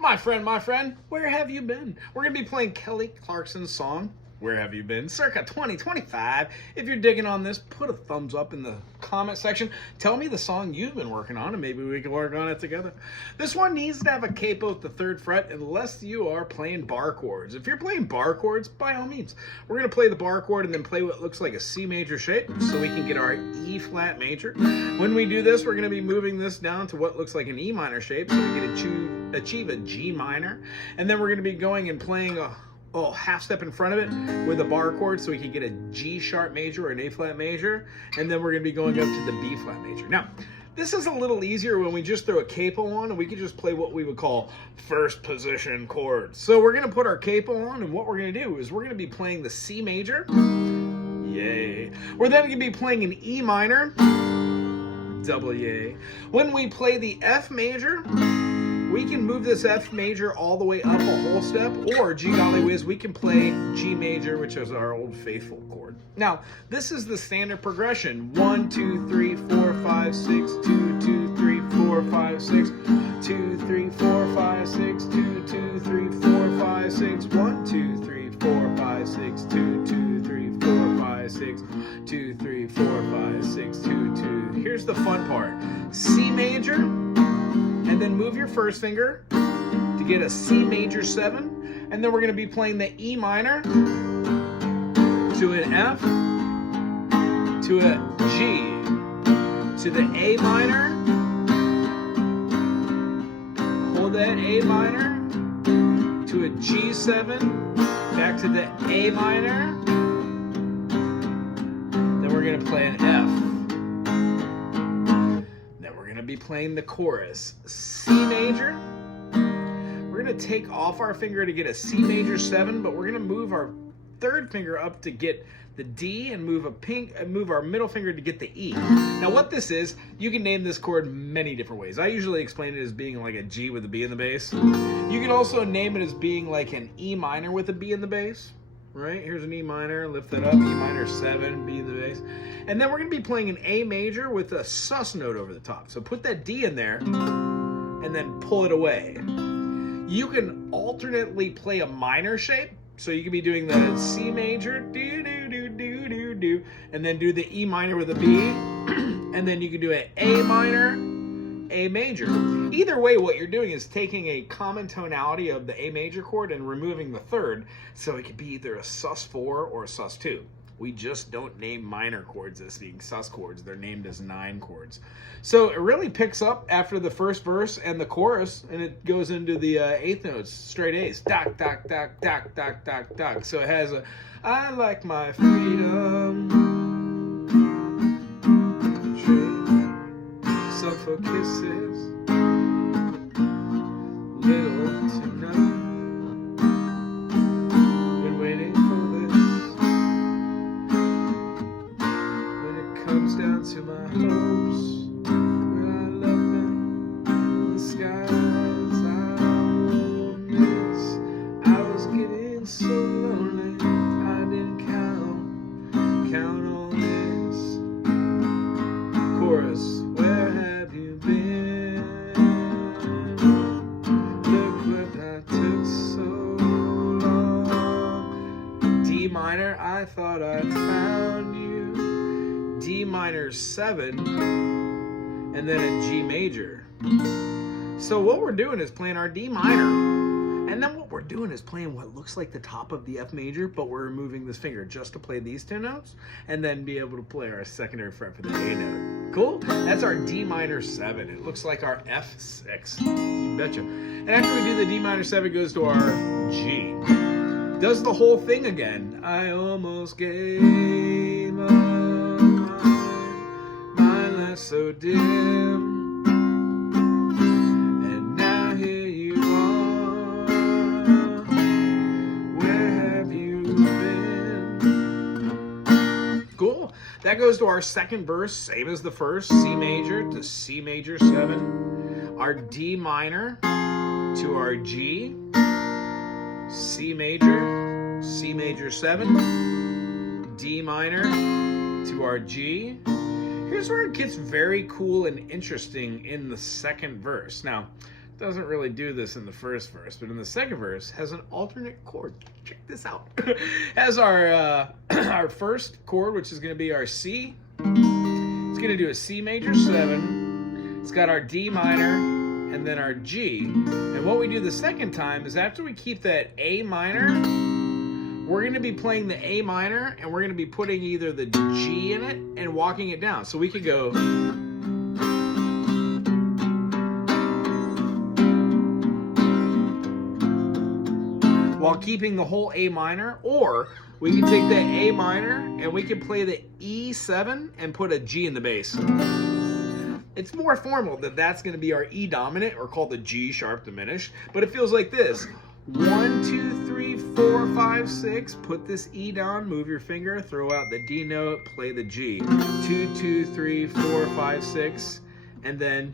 My friend, where have you been? We're going to be playing Kelly Clarkson's song, Where Have You Been, circa 2025. If you're digging on this, put a thumbs up in the comment section. Tell me the song you've been working on, and maybe we can work on it together. This one needs to have a capo at the 3rd fret, unless you are playing bar chords. If you're playing bar chords, by all means. We're going to play the bar chord and then play what looks like a C major shape, so we can get our E flat major. When we do this, we're going to be moving this down to what looks like an E minor shape, so we can achieve a G minor. And then we're going to be going and playing a half step in front of it with a bar chord, so we can get a G sharp major or an A flat major, and then we're going to be going up to the B flat major. Now, this is a little easier when we just throw a capo on, and we can just play what we would call first position chords. So we're going to put our capo on, and what we're going to do is we're going to be playing the C major. Yay. We're then going to be playing an E minor. Double yay. When we play the F major, we can move this F major all the way up a whole step, or gee golly whiz, we can play G major, which is our old faithful chord. Now, this is the standard progression. 1, 2, 3, 4, 5, 6, 2, 2, 3, 4, 5, 6, 2, 3, 4, 5, 6, 2, 2, 3, 4, 5, 6, 1, 2, 3, 4, 5, 6, 2, 2, 3, 4, 5, 6, 2, 3, 4, 5, 6, 2, 2. Here's the fun part. C major, and then move your first finger to get a C major 7, and then we're going to be playing the E minor to an F, to a G, to the A minor, hold that A minor, to a G7, back to the A minor, then we're going to play an F. Be playing the chorus. C major. We're going to take off our finger to get a C major 7, but we're going to move our 3rd finger up to get the D and move our middle finger to get the E. Now what this is, you can name this chord many different ways. I usually explain it as being like a G with a B in the bass. You can also name it as being like an E minor with a B in the bass. Right, here's an E minor, lift that up, E minor 7, B in the bass. And then we're going to be playing an A major with a sus note over the top. So put that D in there and then pull it away. You can alternately play a minor shape. So you could be doing the C major, do, do, do, do, do, do, and then do the E minor with a B. And then you can do an A minor, A major. Either way, what you're doing is taking a common tonality of the A major chord and removing the 3rd, so it could be either a sus4 or a sus2. We just don't name minor chords as being sus chords. They're named as 9 chords. So it really picks up after the first verse and the chorus, and it goes into the 8th notes, straight A's. Doc, doc, doc, doc, doc, doc, doc. So it has a, I like my freedom. Some for kisses, little to none. Been waiting for this. When it comes down to my hopes, where I love them, the skies I miss. I was getting so lonely, I didn't count on this. Chorus. Minor, I thought I found you. D minor 7, and then a G major. So what we're doing is playing our D minor, and then what we're doing is playing what looks like the top of the F major, but we're removing this finger just to play these 2 notes, and then be able to play our secondary fret for the A note. Cool? That's our D minor 7. It looks like our F6. You betcha. And after we do the D minor 7, it goes to our G. Does the whole thing again. I almost gave up my light so dim, and now here you are. Where have you been? Cool. That goes to our 2nd verse, same as the first. C major to C major 7. Our D minor to our G. C major, C major 7, D minor to our G. Here's where it gets very cool and interesting in the 2nd verse. Now, doesn't really do this in the first verse, but in the second verse has an alternate chord. Check this out. Has our our first chord, which is going to be our C. It's going to do a C major 7. It's got our D minor and then our G. And what we do the second time is after we keep that A minor, we're going to be playing the A minor and we're going to be putting either the G in it and walking it down. So we could go while keeping the whole A minor, or we can take that A minor and we can play the E7 and put a G in the bass. It's more formal that that's going to be our E dominant, or called the G sharp diminished, but it feels like this. 1, 2, 3, 4, 5, 6. Put this E down, move your finger, throw out the D note, play the G. 2, 2, 3, 4, 5, 6. And then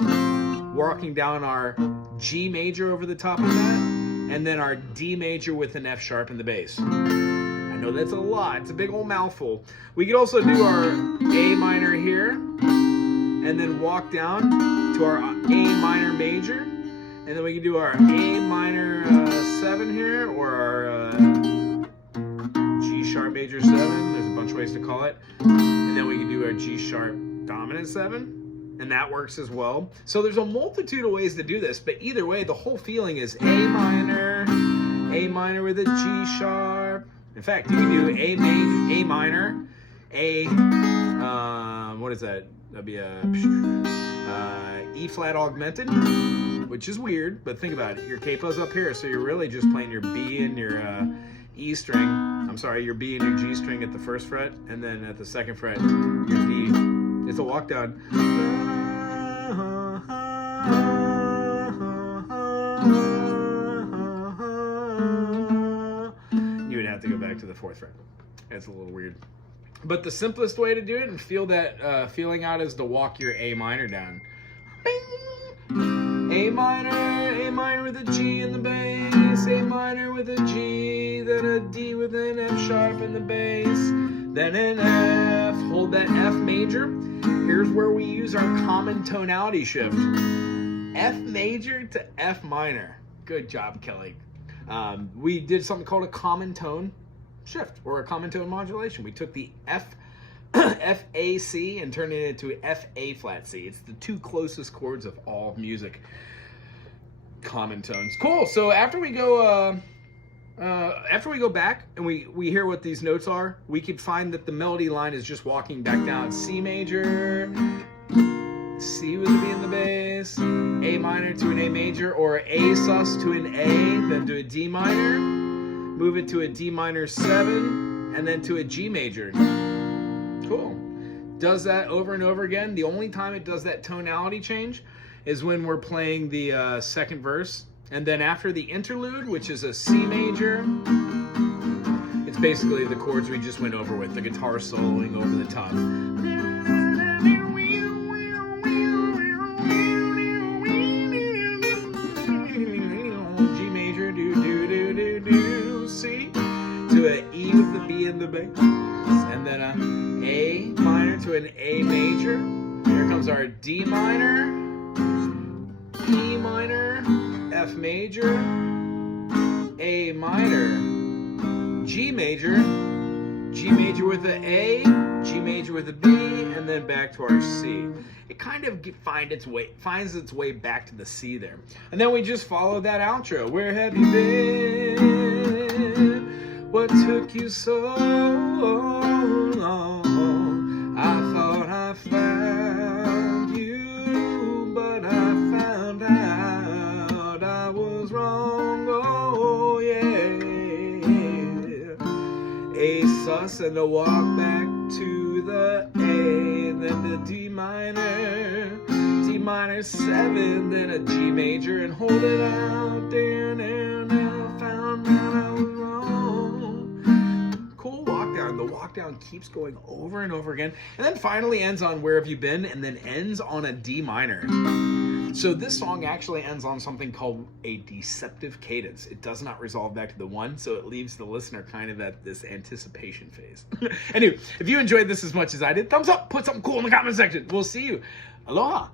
walking down our G major over the top of that. And then our D major with an F sharp in the bass. I know that's a lot. It's a big old mouthful. We could also do our A minor here. And then walk down to our A minor major. And then we can do our A minor 7 here, or our G sharp major 7. There's a bunch of ways to call it. And then we can do our G sharp dominant 7. And that works as well. So there's a multitude of ways to do this, but either way, the whole feeling is A minor with a G sharp. In fact, you can do A minor, what is that? That'd be a E flat augmented, which is weird, but think about it. Your capo's up here, so you're really just playing your B and your E string. I'm sorry, your B and your G string at the first fret, and then at the second fret, your D. It's a walk down. You would have to go back to the 4th fret. That's a little weird. But the simplest way to do it and feel that feeling out is to walk your A minor down. Bing! A minor with a G in the bass, A minor with a G, then a D with an F sharp in the bass, then an F, hold that F major. Here's where we use our common tonality shift. F major to F minor. Good job, Kelly. We did something called a common tone shift, or a common tone modulation. We took the F-A-C and turned it into F-A flat C. It's the two closest chords of all music. Common tones. Cool. So after we go back and we hear what these notes are, we could find that the melody line is just walking back down. C major, C with a B in the bass, A minor to an A major, or A sus to an A, then to a D minor, move it to a D minor 7, and then to a G major. Cool. Does that over and over again. The only time it does that tonality change is when we're playing the second verse. And then after the interlude, which is a C major, it's basically the chords we just went over with, the guitar soloing over the top. G major, do, do, do, do, do, C, to an E with the B in the bass, and then a A minor to an A major. Here comes our D minor, E minor, F major, A minor, G major with an A, G major with a B, and then back to our C. It kind of finds its way back to the C there. And then we just follow that outro. Where have you been? What took you so long? I thought I found you, but I found out I was wrong. Oh yeah. A sus and a walk back to the A, then the D minor 7, then a G major, and hold it out there. Now found out I was wrong. Cool walk down. The walk down keeps going over and over again, and then finally ends on Where Have You Been, and then ends on a D minor. So this song actually ends on something called a deceptive cadence. It does not resolve back to the 1, so it leaves the listener kind of at this anticipation phase. Anyway, if you enjoyed this as much as I did, thumbs up, put something cool in the comment section. We'll see you. Aloha.